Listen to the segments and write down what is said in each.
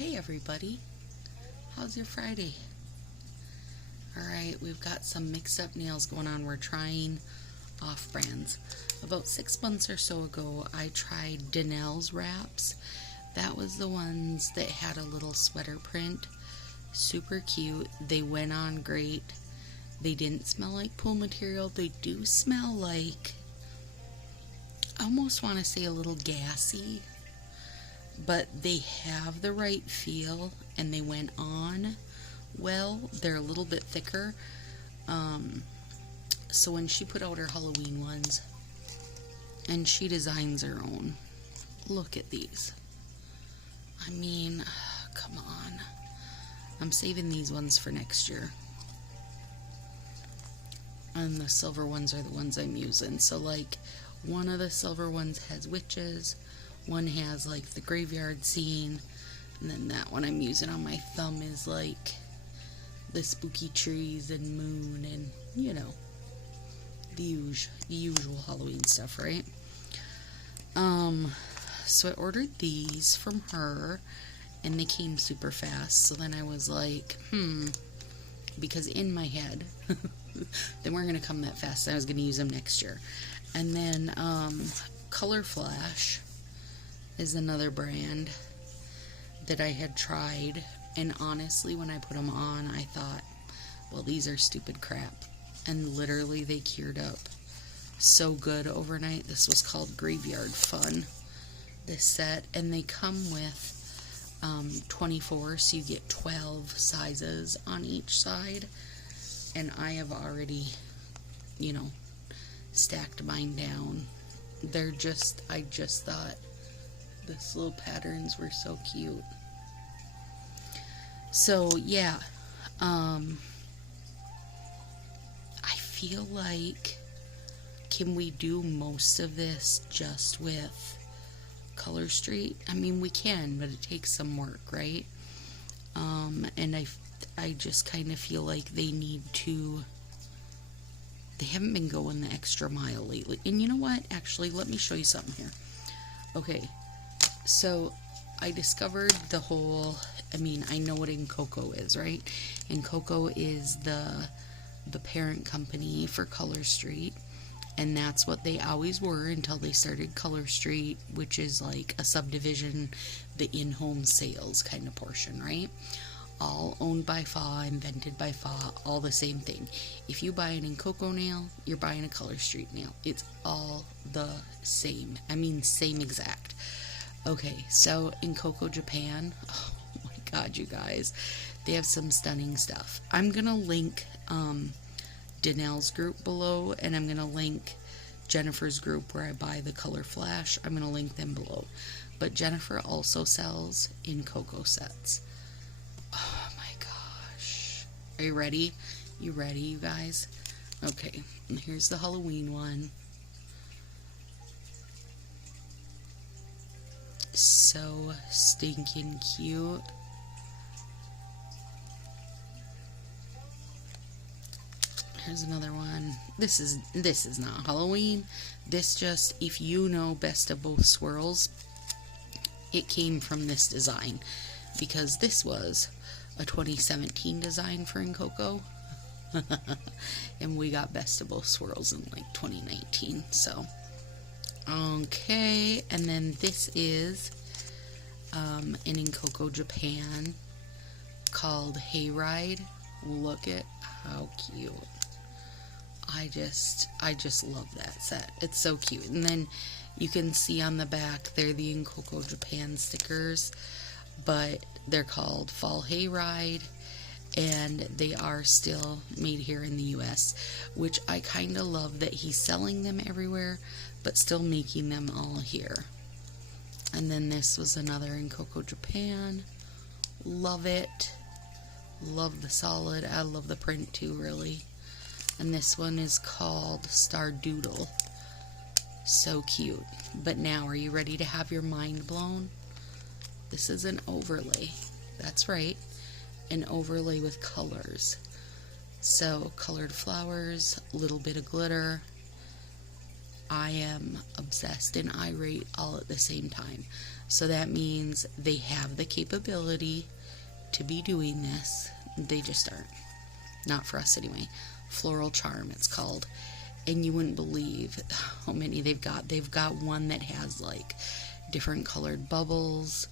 Hey everybody, how's your Friday? Alright, we've got some mixed up nails going on. We're trying off brands. About 6 months or so ago, I tried Danielle's wraps. That was the ones that had a little sweater print. Super cute. They went on great. They didn't smell like pool material. They do smell like, I almost want to say a little gassy, but they have the right feel and they went on well. They're a little bit thicker. So when she put out her Halloween ones, and she designs her own, look at these. I mean, come on. I'm saving these ones for next year. And the silver ones are the ones I'm using. So like, one of the silver ones has witches, one has like the graveyard scene, and then that one I'm using on my thumb is like the spooky trees and moon and, you know, the usual Halloween stuff, right? So I ordered these from her and they came super fast. So then I was like, because in my head they weren't going to come that fast. I was going to use them next year. And then Color Flash is another brand that I had tried, and honestly when I put them on I thought, well, these are stupid crap, and literally they cured up so good overnight. This was called Graveyard Fun, this set, and they come with 24, so you get 12 sizes on each side, and I have already, you know, stacked mine down. I just thought these little patterns were so cute. So yeah, I feel like, can we do most of this just with Color Street? I mean, we can, but it takes some work, right? And I just kind of feel like they haven't been going the extra mile lately. And you know what? Actually, let me show you something here. Okay, so I discovered the whole, I mean, I know what Incoco is, right? Incoco is the parent company for Color Street, and that's what they always were until they started Color Street, which is like a subdivision, the in-home sales kind of portion, right? All owned by FA, invented by FA, all the same thing. If you buy an Incoco nail, you're buying a Color Street nail. It's all the same. I mean, same exact. Okay, so Incoco Japan, oh my god, you guys, they have some stunning stuff. I'm gonna link Danielle's group below, and I'm gonna link Jennifer's group where I buy the Color Flash. I'm gonna link them below. But Jennifer also sells Incoco sets. Oh my gosh. Are you ready? You ready, you guys? Okay, and here's the Halloween one. So stinking cute. Here's another one. This is not Halloween. This just, if you know Best of Both Swirls, it came from this design, because this was a 2017 design for Incoco. And we got Best of Both Swirls in like 2019. So okay, and then this is an Incoco Japan called Hayride. Look at how cute. I just love that set. It's so cute. And then you can see on the back, they're the Incoco Japan stickers, but they're called Fall Hayride, and they are still made here in the US, which I kind of love that he's selling them everywhere, but still making them all here. And then this was another Incoco Japan. Love it. Love the solid. I love the print too, really. And this one is called Star Doodle. So cute. But now, are you ready to have your mind blown? This is an overlay. That's right. An overlay with colors. So, colored flowers, a little bit of glitter. I am obsessed and irate all at the same time. So that means they have the capability to be doing this. They just aren't. Not for us anyway. Floral Charm, it's called. And you wouldn't believe how many they've got. They've got one that has like different colored bubbles.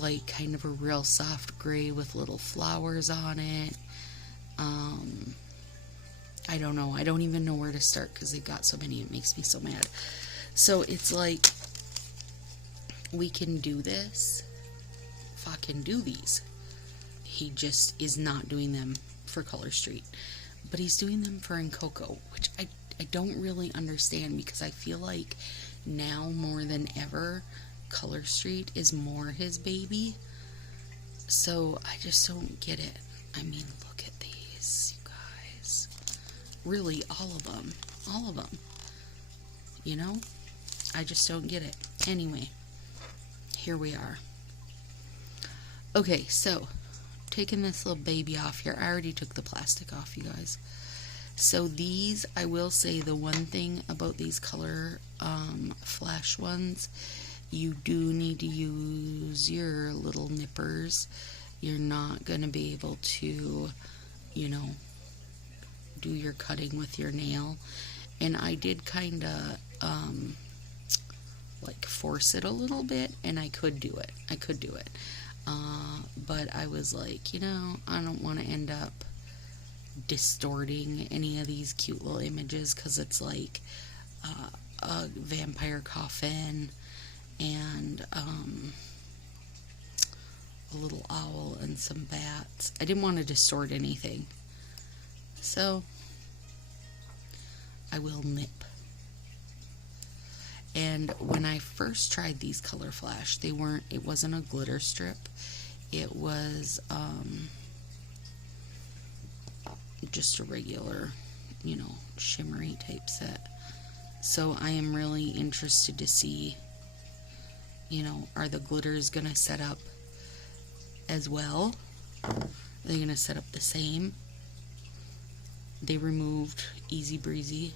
Like kind of a real soft gray with little flowers on it. I don't know. I don't even know where to start because they've got so many. It makes me so mad. So it's like, we can do this. Fucking do these. He just is not doing them for Color Street. But he's doing them for Incoco, which I don't really understand, because I feel like now more than ever, Color Street is more his baby. So I just don't get it. I mean, look at these, you guys. Really, all of them. All of them. You know? I just don't get it. Anyway, here we are. Okay, so, taking this little baby off here. I already took the plastic off, you guys. So these, I will say, the one thing about these color flash ones, you do need to use your little nippers. You're not going to be able to, you know, do your cutting with your nail. And I did kind of like force it a little bit, and I could do it. But I was like, you know, I don't want to end up distorting any of these cute little images, because it's like a vampire coffin and a little owl and some bats. I didn't want to distort anything, so I will nip. And when I first tried these Color Flash, it wasn't a glitter strip. It was just a regular, you know, shimmery type set. So I am really interested to see, you know, are the glitters gonna set up as well? Are they gonna set up the same? They removed Easy Breezy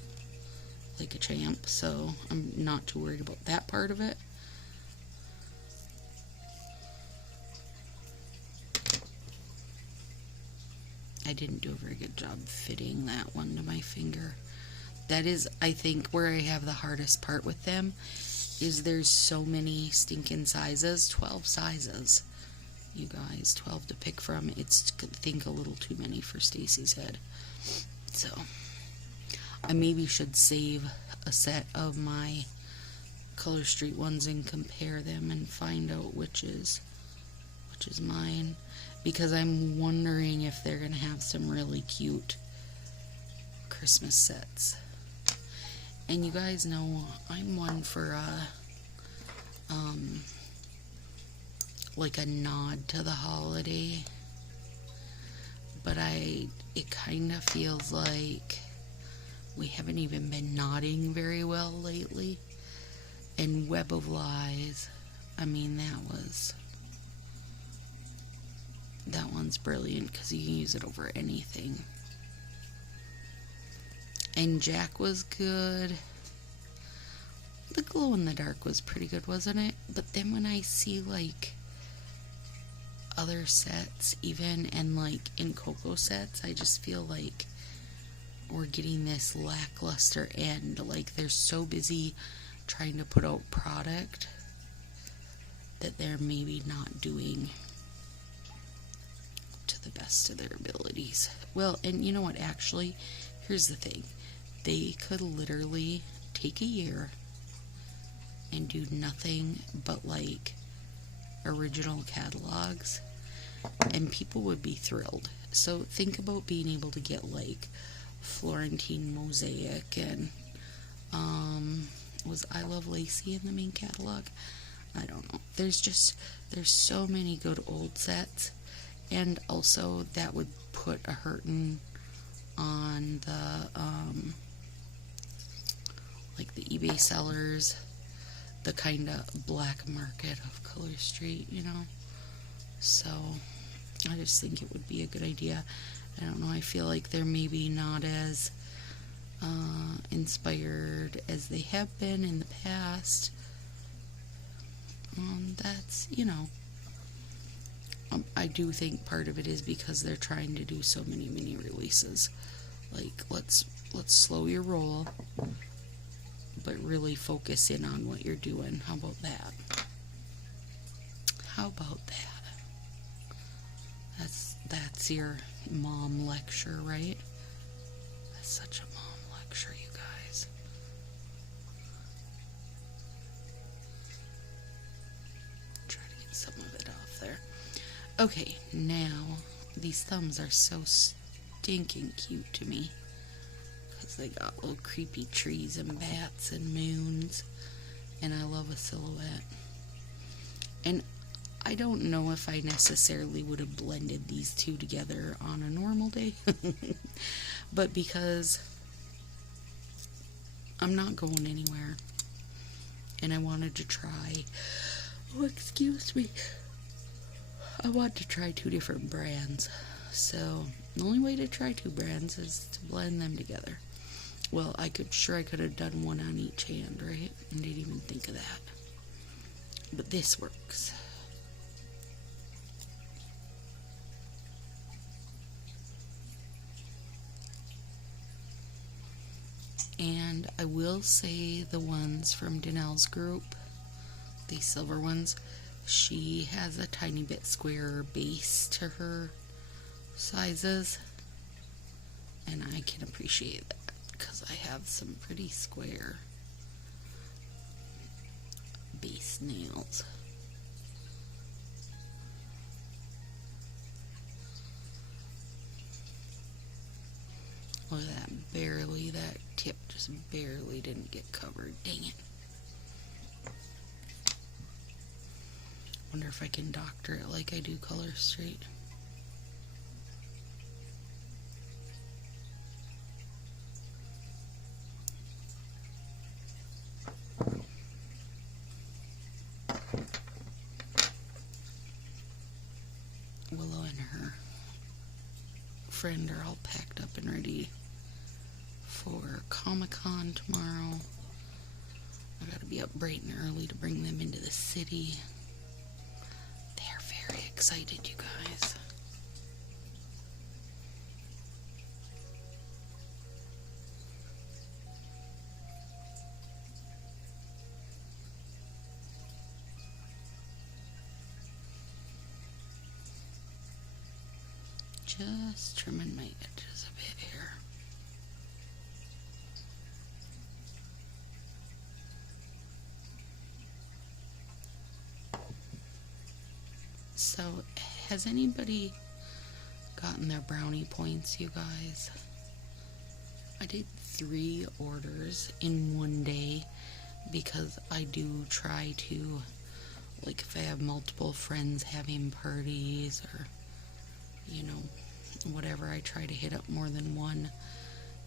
like a champ, so I'm not too worried about that part of it. I didn't do a very good job fitting that one to my finger. That is, I think, where I have the hardest part with them, is there's so many stinking sizes. 12 sizes, you guys. 12 to pick from. It's, I think, a little too many for Stacy's head. So I maybe should save a set of my Color Street ones and compare them and find out which is mine, because I'm wondering if they're gonna have some really cute Christmas sets. And you guys know I'm one for like a nod to the holiday, but it kind of feels like we haven't even been nodding very well lately. And Web of Lies, I mean, that one's brilliant, because you can use it over anything. And Jack was good. The glow in the dark was pretty good, wasn't it? But then when I see like other sets even, and like Incoco sets, I just feel like we're getting this lackluster end. Like they're so busy trying to put out product that they're maybe not doing to the best of their abilities. Well, and you know what, actually, here's the thing. They could literally take a year and do nothing but like original catalogs, and people would be thrilled. So think about being able to get like Florentine Mosaic and was I Love Lacey in the main catalog? I don't know. There's so many good old sets, and also that would put a hurtin' on the like the eBay sellers, the kind of black market of Color Street, you know. So I just think it would be a good idea. I don't know, I feel like they're maybe not as inspired as they have been in the past. That's, I do think part of it is because they're trying to do so many mini releases. Like, let's slow your roll, but really focus in on what you're doing. How about that? How about that? That's your mom lecture, right? That's such a mom lecture, you guys. Try to get some of it off there. Okay, now these thumbs are so stinking cute to me because they got little creepy trees and bats and moons, and I love a silhouette. And I don't know if I necessarily would have blended these two together on a normal day, but because I'm not going anywhere and I wanted to try, oh, excuse me, I want to try 2 different brands. So the only way to try 2 brands is to blend them together. Well, I could have done one on each hand, right? I didn't even think of that. But this works. And I will say the ones from Danielle's group, the silver ones, she has a tiny bit squarer base to her sizes, and I can appreciate that because I have some pretty square base nails. Look at that, that tip just barely didn't get covered. Dang it. Wonder if I can doctor it like I do Color Straight. Willow and her friend are all packed up and ready for Comic-Con tomorrow. I gotta be up bright and early to bring them into the city. They're very excited, you guys. Just trimming my edges a bit here. So, has anybody gotten their brownie points, you guys? I did 3 orders in one day because I do try to, like, if I have multiple friends having parties or, whatever, I try to hit up more than one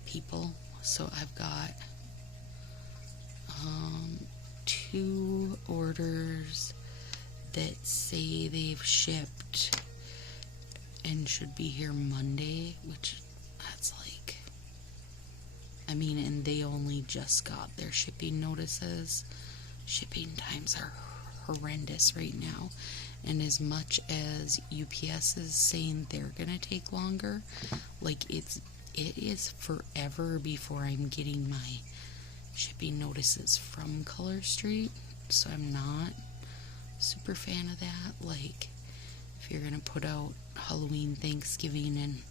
people. So I've got 2 orders that say they've shipped and should be here Monday, which that's like, and they only just got their shipping notices. Shipping times are horrendous right now, and as much as UPS is saying they're gonna take longer, like it is forever before I'm getting my shipping notices from Color Street, so I'm not super fan of that. Like, if you're gonna put out Halloween, Thanksgiving, and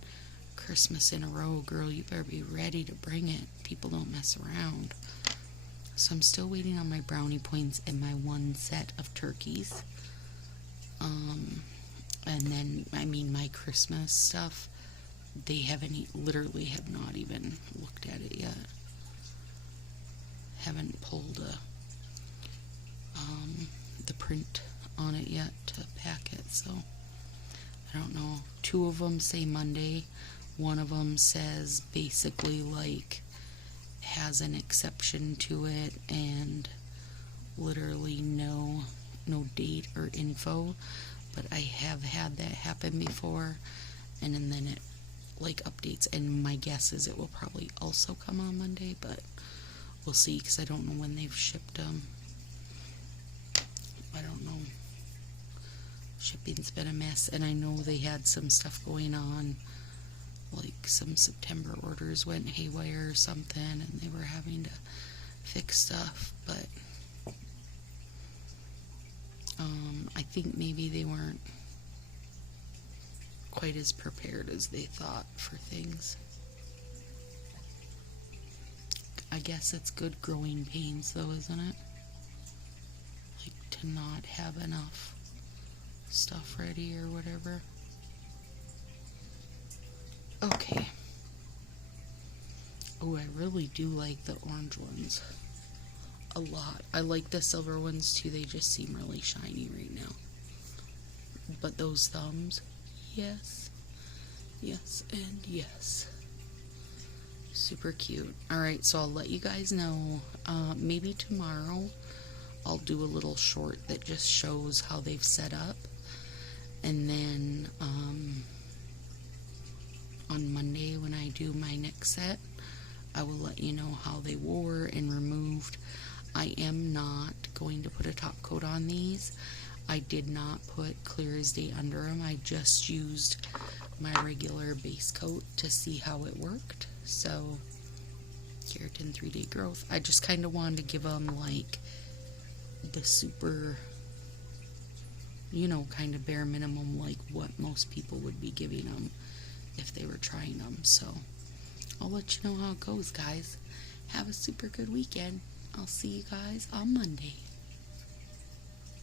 Christmas in a row, girl, you better be ready to bring it. People don't mess around. So I'm still waiting on my brownie points and my 1 set of turkeys. And then, my Christmas stuff, they literally have not even looked at it yet. Haven't pulled the print on it yet to pack it, so I don't know. 2 of them say Monday. One of them says basically like has an exception to it and literally no date or info, but I have had that happen before, and then it like updates, and my guess is it will probably also come on Monday, but we'll see, because I don't know when they've shipped them. I don't know. Shipping's been a mess, and I know they had some stuff going on, like some September orders went haywire or something, and they were having to fix stuff, but I think maybe they weren't quite as prepared as they thought for things. I guess it's good growing pains though, isn't it? Like to not have enough stuff ready or whatever. Okay. Oh, I really do like the orange ones a lot. I like the silver ones too. They just seem really shiny right now. But those thumbs, yes, yes, and yes. Super cute. Alright, so I'll let you guys know. Maybe tomorrow I'll do a little short that just shows how they've set up. And then on Monday when I do my next set, I will let you know how they wore and removed. I am not going to put a top coat on these. I did not put clear as day under them. I just used my regular base coat to see how it worked. So, keratin 3-day growth. I just kind of wanted to give them like the super, you know, kind of bare minimum, like what most people would be giving them if they were trying them. So, I'll let you know how it goes, guys. Have a super good weekend. I'll see you guys on Monday.